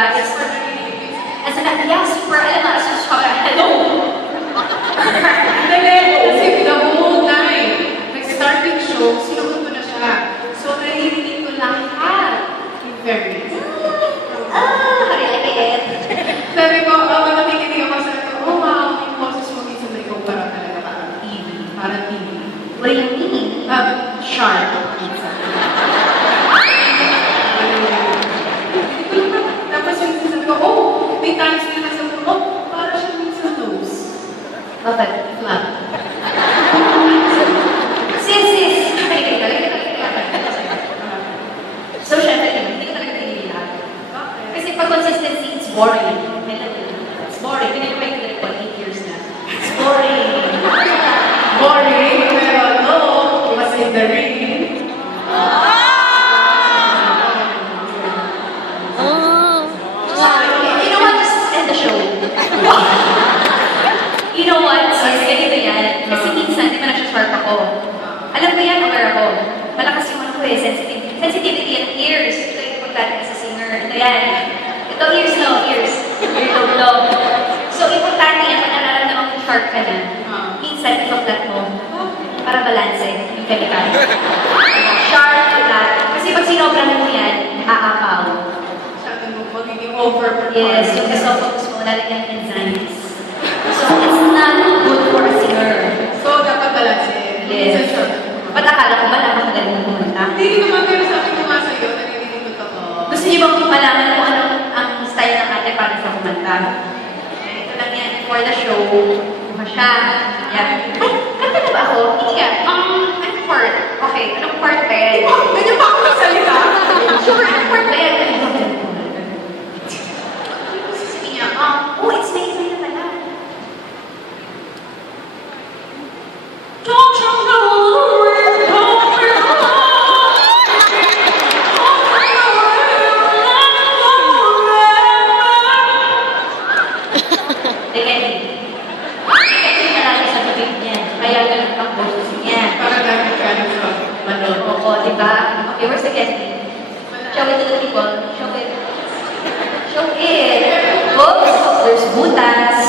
Yeah, it's for as an yeah, super, alam mo, as hello! Kasi the whole night, nag-start yung show, sinugot ko na siya. So, naririnig ko lahat. In fairness. I like it. Sabi ko, nakikinig ako, sabi ko, oh wow, yung boses mo minsan na ikaw parang talaga parang TV. Parang TV. What do you mean? Sharp. Tapos yung sabi ko, oh, may times na nasabi ko, oh, parang siya minsan nose. Bakit? Flat. Sis! So, syempre, hindi ko talaga pinili lahat. Kasi pag consistency, it's boring. It's boring. Pinag-wait ko like 8 years na. It's boring. Boring, pero no, what's in the ring? You know what? Just end the show. You know what? Sis, ganito yan. Kasi minsan, di ba nagsasharp ako? Alam ko yan, aware ako. Malakas yung ano ko eh, sensitivity and ears. Ito yung importante sa singer. Ito yan. Ito, ears no, ears. Earlobe. So, importante yan pag nararamdaman kung sharp ka na. Minsan, ito-flat mo. Para balance yung chemical. Sharp, flat. Kasi pag sinobran mo yan, aapaw. Sabi mo, magiging overperformance. Yes, yung esophagus mo, lalo yung enzymes. So, it's not good for a singer. So, dapat balansin. Yes. Ba't akala ko ba dapat magaling na kumanta? Hindi naman, pero sabi ko nga sa'yo, narinig ko to. Gusto niyo bang malaman kung ano ang style ng ate para sa kumanta? Ito lang yan, for the show. Kuha siya. Yan. Ay, kanta na ba ako? Hindi ka. Anong part? Okay, anong part ba yan? Ganyan pa ako magsalita? Sure, anong part ba yan? Sabi niya, oh, it's amazing na pala. Don't you know we're going okay, where's the candy? Show it to the people. Show it. Show it. Oops, there's butas.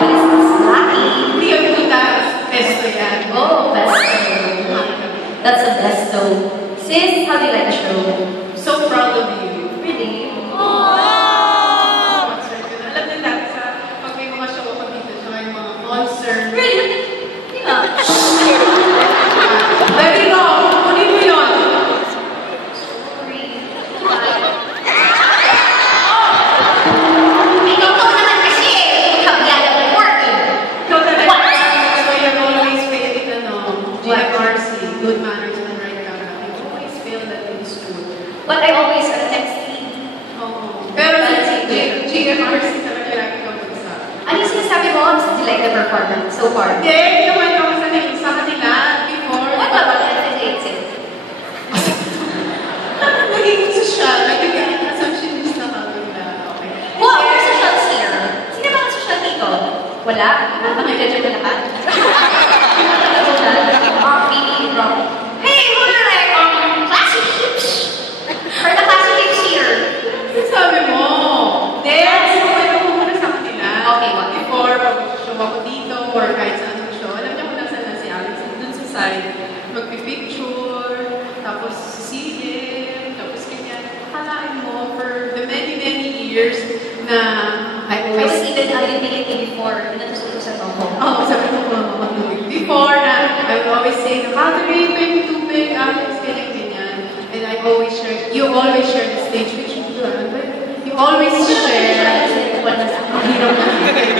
There's lucky. Hindi yung butas. Pesto yan. Oh, pesto. That's a pesto. Sis, how do you like the show? So proud of you. Really? Concert yun. Alam din dati sa pag may mga show ako dito, so may mga concert. Really? Hindi nga. Very wrong. Kunin mo yun. Ikaw to naman kasi eh. Kabyada ng work eh. Ikaw talaga. So you're always feeling, GMRC, good manners and right camera. I always feel that it is true. But I always text me. Oo. Pero sa GMRC talaga lagi ka mag-isa. Ano yung sinasabi mo? Do you like the performance so far? Hindi, naman ako sa kanila before. What about it? Naging social. Naging assumptionist na kami na. Okay. Wow, we're social here. Sino ba ang social dito? Wala? Nakikadya ba lahat? Phoebe, Rob. Hey, who are like, classy hips? Are the classy hips here? Sabi mo. Hindi, sumayo ko muna sa kanila. Okay, what? Before, mag-show ako dito or kahit sa anong show, alam niyo kung nasaan na si Alex. Dun sa side, magpipicture, tapos silip, tapos ganyan. Akalain mo for the many years na I I was always... even humility before. Natutunan ko sa Togo. Oo, sabi ko mga before na I would always say, Catherine, baby, tubig, Alex, ganyan. And I always share, you always share the stage with you. You always share,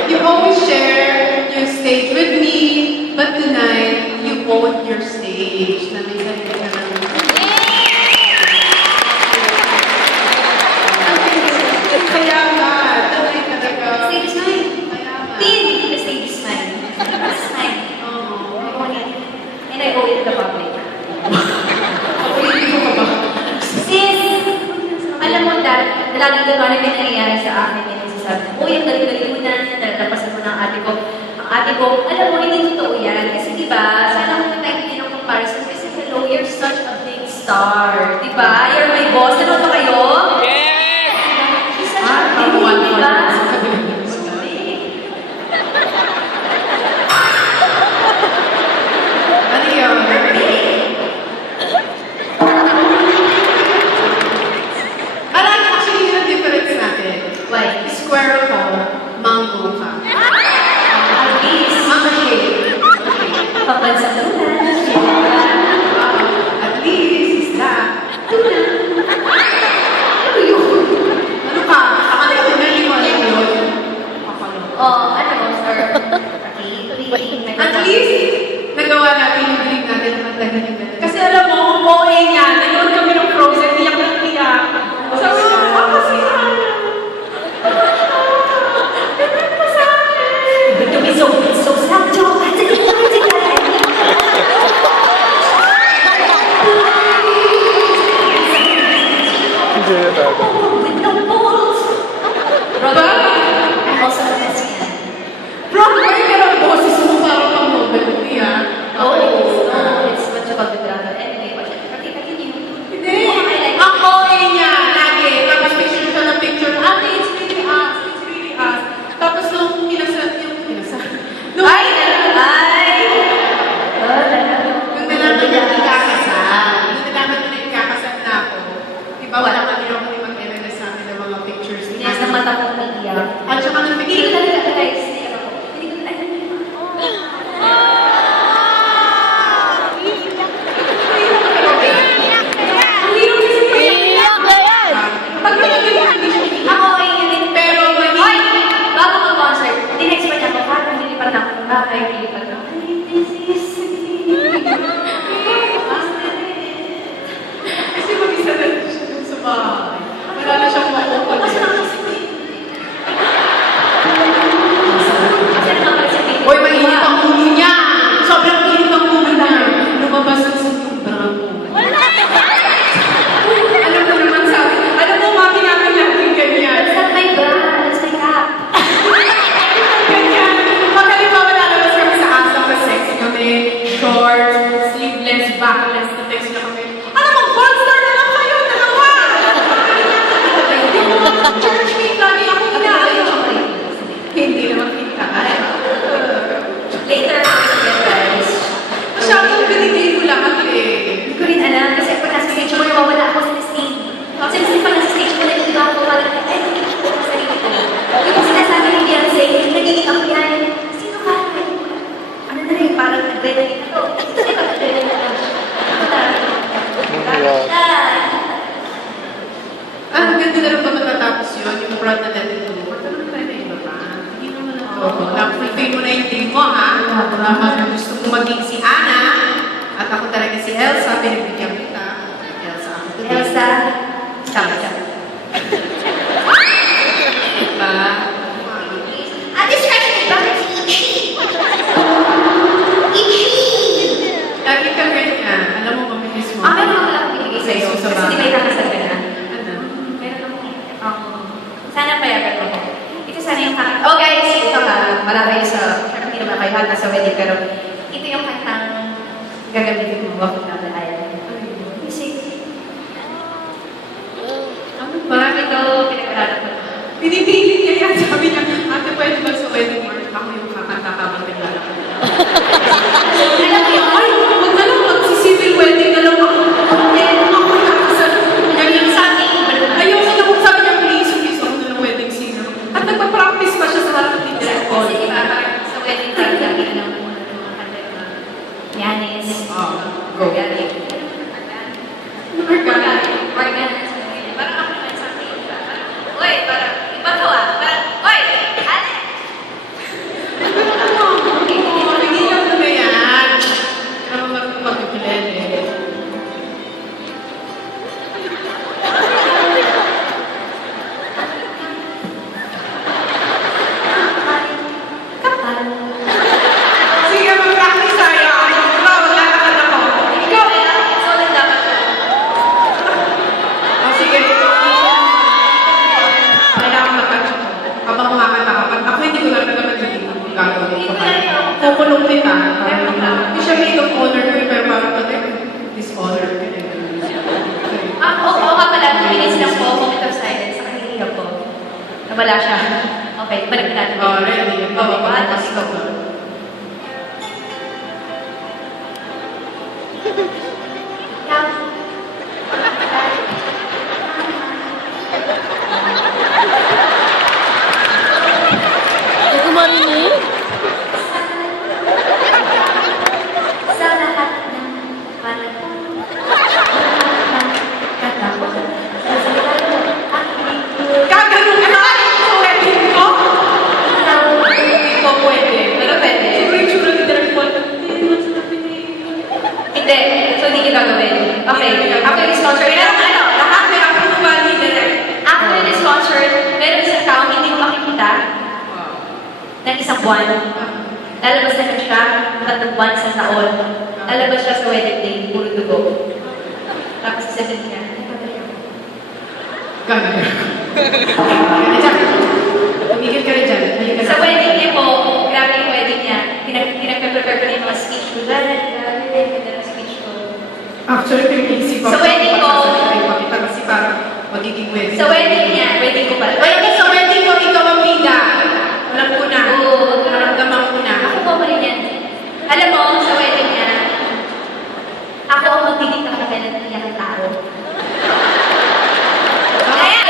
you always share your stage with me, but tonight, you own your stage. Na may sarili ka lang. Kaya ba? Tonight talaga. Stage is mine. Kaya ba? The stage is mine. It's mine. Oo. I own it. And I owe it to the public. Hindi ko ka ba? Sis, alam mo dahil lagi ka ano yung nangyayari sa akin yung nagsasabi, uy, ang galing-galing mo na, nalapasan mo ng ate ko. Ang ate ko, alam mo, hindi totoo yan. Kasi diba, sana kung tayo hindi ng comparison, kasi hello, you're such a big star. Diba? You're my boss. Ano ba kayo? Yes! She's a natin ang matagal yung ganun. Kasi alam mo, ang OA niya, nanood kami ng Frozen, tiyak ng tiyak. Sabi ko, kasi To be so sad, Joe. With no balls. Brother, I'm also a lesbian. Broadway, pero ang boses mo parang pang novelty, ah. It's what you call the drama. Anyway, pakita niyo. Hindi. Ang OA niya, lagi. Tapos picture siya ng picture. Ate, it's really us. It's really us. Tapos nung kinasal. Nung Ay! nung nalaman niya ikakasal. Nung nalaman niya na ikakasal na ako. Diba, wala kami lang kami mag-LLS sa amin ng mga pictures ni Yes, ng mata kong iiyak. At saka ng Hindi ko picture. talaga realize na ako. Hindi ko talaga. Hindi yung kasi pag nalaman hindi siya Ako ay yun. Pero Hoy! mali. Bago mag-concert, din-expert niya ako, parang nilipat na ako ng bahay, nilipat na ako. Ay, this is me. Kasi mag-isa na rin siya dun sa bahay. Wala na siyang makukulit. Kasi naman si Tito. Uy, mainit ang ulo niya! Sobrang init ang ulo niya! Lumabas ang sobrang ulo. Alam mo naman sabi, alam mo, mami namin laging ganyan. That's not my bra, that's my cap. Ganyan. Pag halimbawa lalabas kami sa asang na sexy kami, shorts, sleeveless, backless, na text na kami. Alam mo, monster na lang kayo, dalawa! Church meet lagi ako inaayos. Hindi naman kita. Later, guys. Masyadong binigay mo lahat eh. Hindi ko rin alam, kasi pag nasa stage ko, nawawala ako sa stage. Kasi pag nasa stage ko, naliligaw ako, parang, ay, hindi ko sa sarili ko. Yung sinasabi ni Beyonce, nagiging ako yan. Sino ka? Ano na rin, parang nag-ready na to. Kasi pag nag-ready na to. Ang ganda na rin ba matatapos yun? Yung proud na natin ito. Magkaroon tayo na iba pa. Hindi naman ako. Napulfay mo na yung dream mo, ha? Tama, gusto mo maging si Ana. At ako talaga si Elsa. Pinagbigyan kita. Elsa ako today. Elsa, stop. Diba? Ate, stretch me, bakit si Ichi? Ichi! Lagi ka ganyan. Alam mo, mamilis mo. Meron ako lang binigay sa'yo. Sa Kasi bahay. di ba ikakasal ka na? Ano? Meron ako. Sana payagan mo. Ito sana yung kanta. Oh guys, ito ha. Wala kayo sa, syempre hindi naman kayo hata sa wedding, pero ito yung kantang gagamitin mo. Walking down the aisle. Music. Ano ba? Marami ito pinag-aralan ko. Pinipilit niya yan. Sabi niya, ate, pwede ba sa wedding march? Ako yung kakanta habang naglalakad. Alam mo yun? Ay, huwag na lang, magsi-civil wedding na lang ako. Ako nakasal. Ganyan sa akin. Ayoko na kung sabi niya, please, ako na lang wedding singer. At nagpa-practice pa siya sa harap ni Direk Paul. Kasi diba, sa wedding party, lagi alam mo na mga kanta yung mga Yanis. Go. Organic. Organic. Organic. Parang ako naman sa akin. Uy, parang, iba to ah. Parang, uy, ate! Pigilan mo na yan. Pero magpapagpilin eh. Kapal. Sige, mag-practice tayo. Diba, maglalakad ako. Ikaw, ikaw lang dapat. Sige. Kailangan mag-catch ako. Habang kumakanta ka. Pag ako hindi ko lang talaga magiging gagawin ko. Kukulong kita. Hindi siya maid of honor ko, pero parang pati dishonor ko. Oo nga pala, bumili silang po, moment of silence sa kanila po. Nawala siya. Okay, balik natin. Ready? Oo, tapos ikaw. Hindi ko marinig. Sa lahat ng panahon, katapos, sa ang Gagano ka na! Sa wedding ko? Hindi ko pwede. Pero pwede. Siguro yung tsura ni Direk Paul. Hindi naman sila pinay. Hindi. So, hindi niyo gagawin. Okay. After this concert, meron ano, lahat May approval ni Direk. after this concert, meron isang tao hindi ko makikita ng isang buwan. Lalabas na siya, 3 buwan sa taon. Lalabas siya sa wedding day, puro dugo. Tapos sasabihin niya, Gagawin. Tumigil ka rin dyan. Tumigil ka sa na. wedding niya po, grabe yung wedding niya. Pinag-prepare ko na yung mga speech ko. Grabe, ganda ng speech ko. Actually, pinag-iisip ako. Sa wedding ko. Ipakita kasi parang magiging wedding. Sa wedding niya, wedding ko pala. Ay, sa wedding ko, ikaw ang bida. Alam ko na. Oo. Naramdaman ko na. Ako po rin yan. Alam mo, sa wedding niya, ako ang magdidikta kung kailan naiyak ang tao. Kaya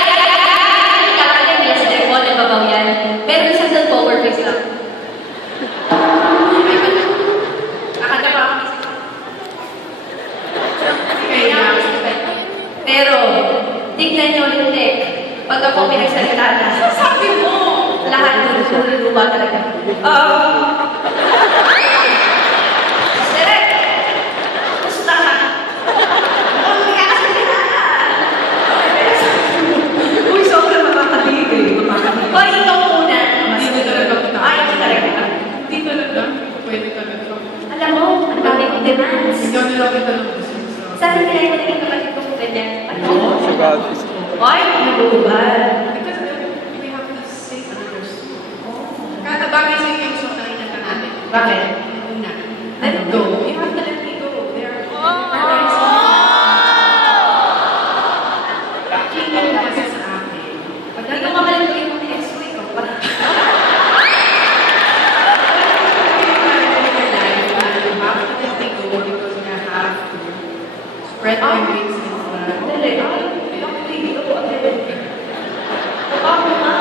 nila sa Dermon, nagbabaw yan. Pero isang doon power face lang. Akala pa ako pero, tignan niyo ulit. Pag ako pinagsalita na, sabi mo, lahat ng luluwa talaga. Direk! Gusto ka? Uy, sobrang makakatigil. Makakatigil. Hoy, ikaw muna. Hindi ko talaga kita. Ay, hindi talaga. Hindi talaga. Pwede talaga. Alam mo, ang dami kong demands. Ikaw na lang kita ng gusto. Sabi nila yung naging kapatid ko kung ganyan. Sigado. Ay, nabubal. Because we have to say another story. Kada bagay sa iyo yung gusto na rin natin. Bakit? Una. Let it go. You have to let me go. There are others. Tingin kasi sa akin. Pag Hindi ko makalantuin mo na ex ko, ikaw pa. Spread my wings and fly. Dali, ay, hindi ko Baka nga.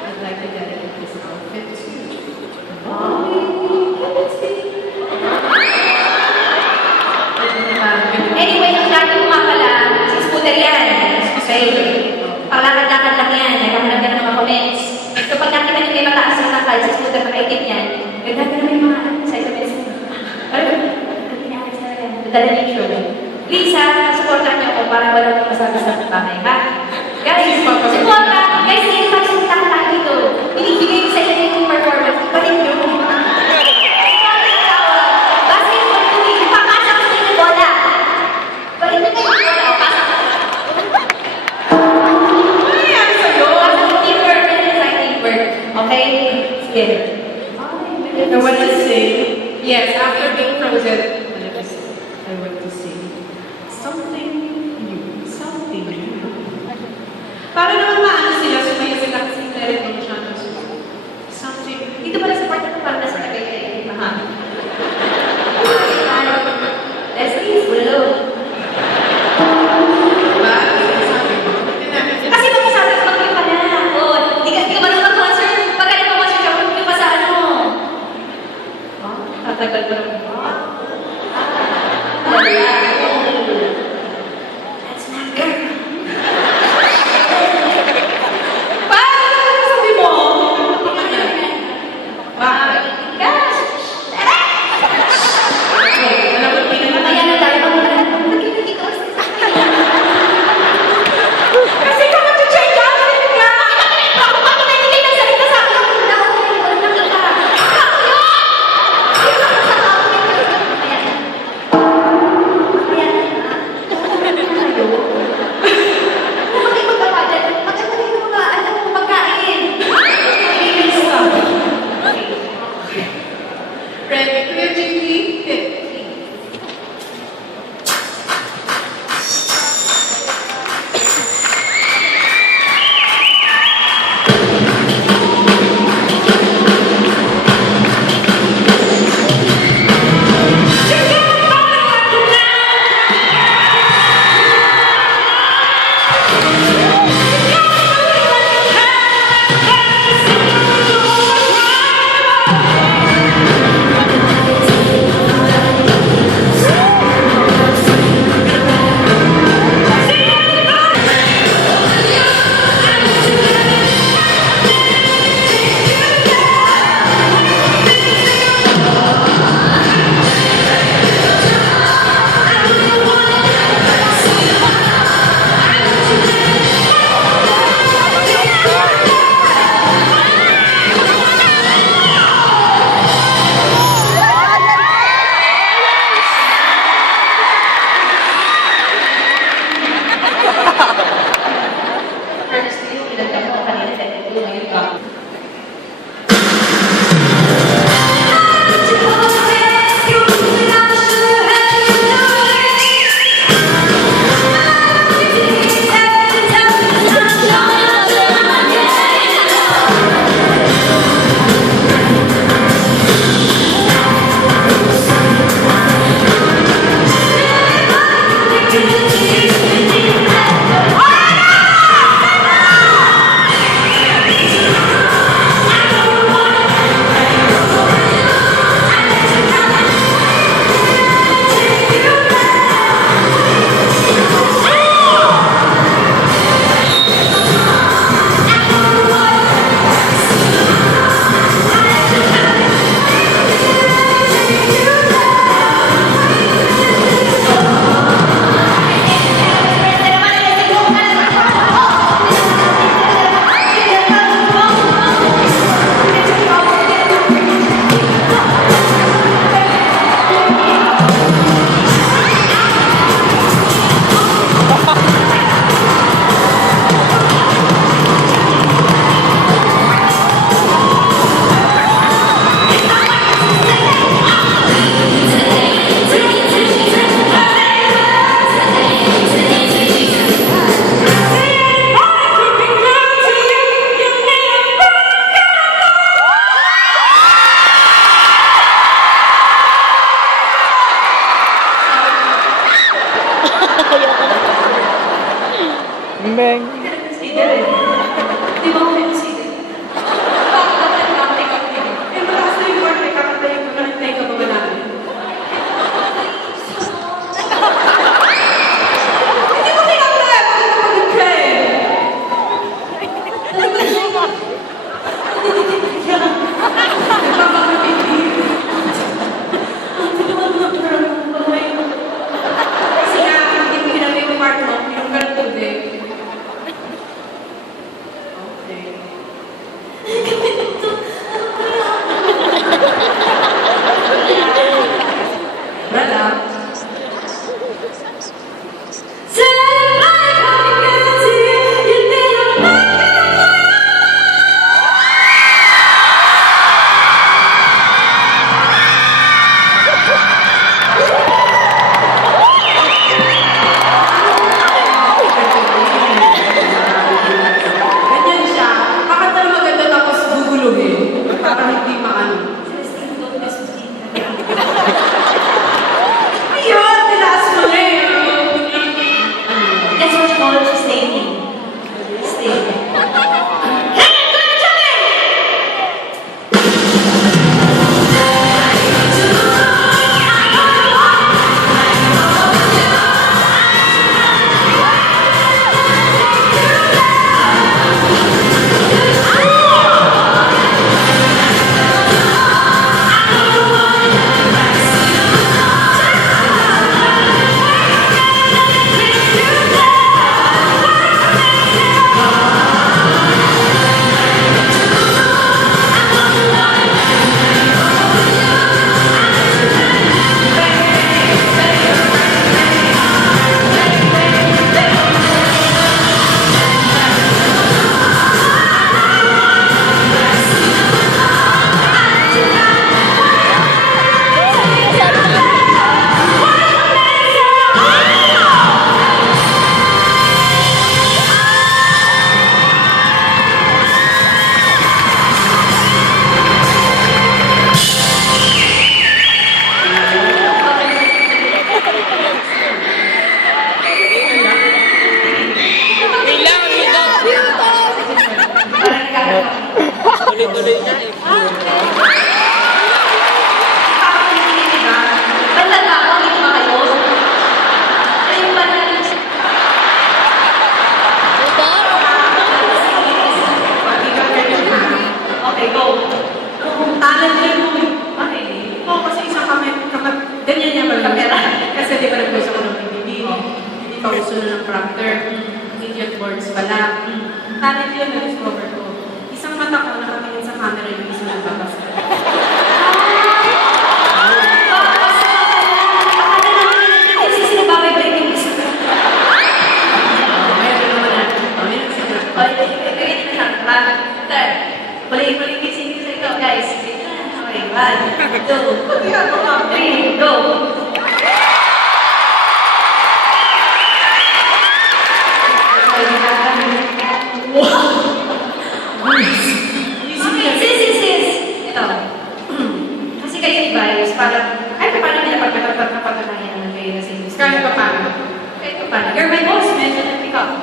I'd like to dedicate this outfit to Anyway, ang dati ko nga pala, si scooter yan. Okay. Palakad-lakad lang yan. Nagkakalagyan ng mga comments. So pag nakita niyo may mataas na nakal, si scooter nakaitim yan. Nagdati naman yung mga sa SMS. Dala niyo yung show. Please ha, supportan niyo ako para wala akong masabi sa bahay, ha? Guys, supporta! Guys, hindi pa sunta ka tayo dito. Binibigay ko sa inyo yung performance. Ipatin niyo. Basketball ko, ipapasa ko sa inyo bola. Parin niyo kayo yung bola, o pasa ko. Ano yan sa'yo? Pasa ko teamwork, yan sa teamwork. Okay? Sige. I want to say, yes, after being frozen, I want to say, something new, something new. Para naman maano sila, sumaya sila kasi meron din siya ng something new. Dito pala sa part na parang nasa tagay kayo. Leslie, hello. Diba? Sabi mo, hindi namin sila. Kasi mag-isabi ko kayo pa na. Oh, di ka marunong mag-concert. Pagka nag-concert ka, huwag pa sa ano. Tatagal ko lang. That's not good. Ayoko na. Bang. Hindi ka nag-consider eh. Di ba ako nag-consider? Bakit ako take-up din? Eh, malakas na yung word, may kakatayin ko na hintay ka ba ba namin? Hindi mo kinakaya! Bakit kapagod ka eh? Kasi nga, hindi mo ginamit yung part mo, yung ganun tubig. Okay. Relax. Ganyan siya. Kakanta na maganda tapos guguluhin. Para hindi maano. Ayun! Tinaas mo na eh. That's what you call sustaining. Sustaining. Kailangan nito. Parang nakakatawa. Tuloy-tuloy na eh. Banda ba ako? Hindi ba kayo? Kayo ba na? Diba? Pag ikaw ganyan ha. Okay, go. Talent yan mo eh. Okay. Oo, kasi isang ganyan niya pala. Kamera. Kasi di ba nag-voice ako ng DVD? Hindi pa uso na ng prompter. Idiot boards pala. Talent yun na-discover ko. Isang mata ko nakatingin sa camera yung isa nagbabasa. Kasi sila babay-balik yung isa. Meron naman na. Meron sila. Ganyan na lang. Balik-balik yung singin sa ito, guys. Okay, 1, 2, 3, go! Okay, sis. Ito. Kasi kayo ni Bios, parang, kahit pa paano nila pagpapatunayan naman kayo na singin. Kahit pa paano. Kahit pa paano. You're my boss, medyo nag-pick up.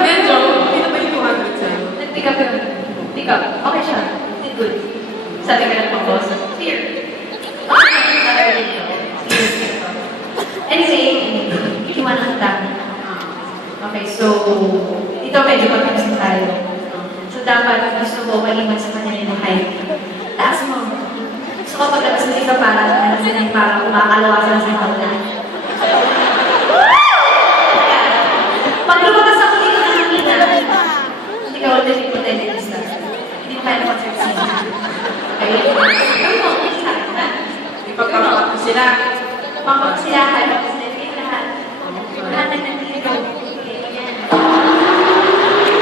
Medyo, hindi na ba yung 200 sa'yo? Nag-pick up yun. Pick up. Okay siya. Did good. Sabi ka ng boss. Here. Anyway, iwan ka. Okay, so, ito medyo pagkakas tayo. So, dapat gusto mo maliman sa kanya yung height. Taas mo. Gusto ko paglabas mo dito parang kumakalawasan sa hawla. Pag lumabas ako dito ng hangina, hindi ka ulit yung protagonista. Hindi mo kaya na-concert siya. Okay? Ano mo? Ha? Ipagpapakot ko sila. Pagpapasilahan, pagpapasilahan, lahat. Lahat na nandito.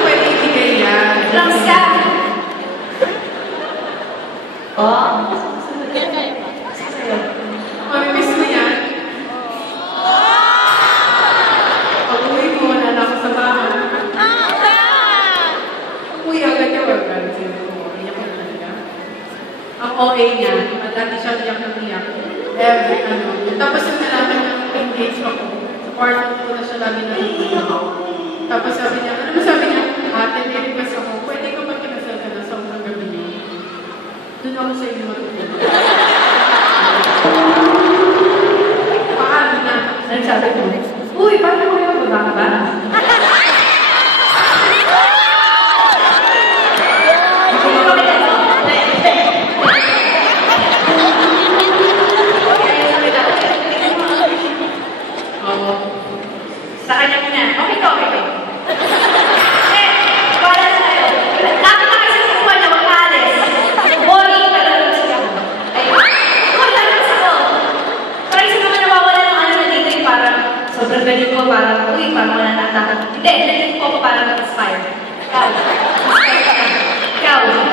Pwede ibigay yan. Drums ka! Oh. Sa'yo. Mamimiss mo yan. Pag-uwi mo, wala na ako sa bahay. Uy, agad niya, wag ka. Iyak na talaga. Ang OA niya, dati siya iyak na iyak. Every ano. Tapos yung nalaman niya, engage ako sa kwarto ko na siya lagi natutulog. Tapos sabi niya, ano ba sabi niya? Ate, may request ako. Pwede ko magkinasal ka na sa unang gabi niyo. Doon ako sa inyo matutulog. Paano na? Ano sabi ko? Uy, paano mo yung baba ka ba? Hindi ko kaya mo. Oo. Sa kanya muna. Okay to, okay to. Wala na tayo. Dapat na kasi sa kuha na mag-alis. Boring ka lang siya. Ayun. Wala na sa ko. Parang isa naman nawawala ng ano na dito yung parang sobrang galing ko, parang, uy, parang wala na takot. Hindi, nandito po ako para mag-inspire. Ikaw. Ikaw.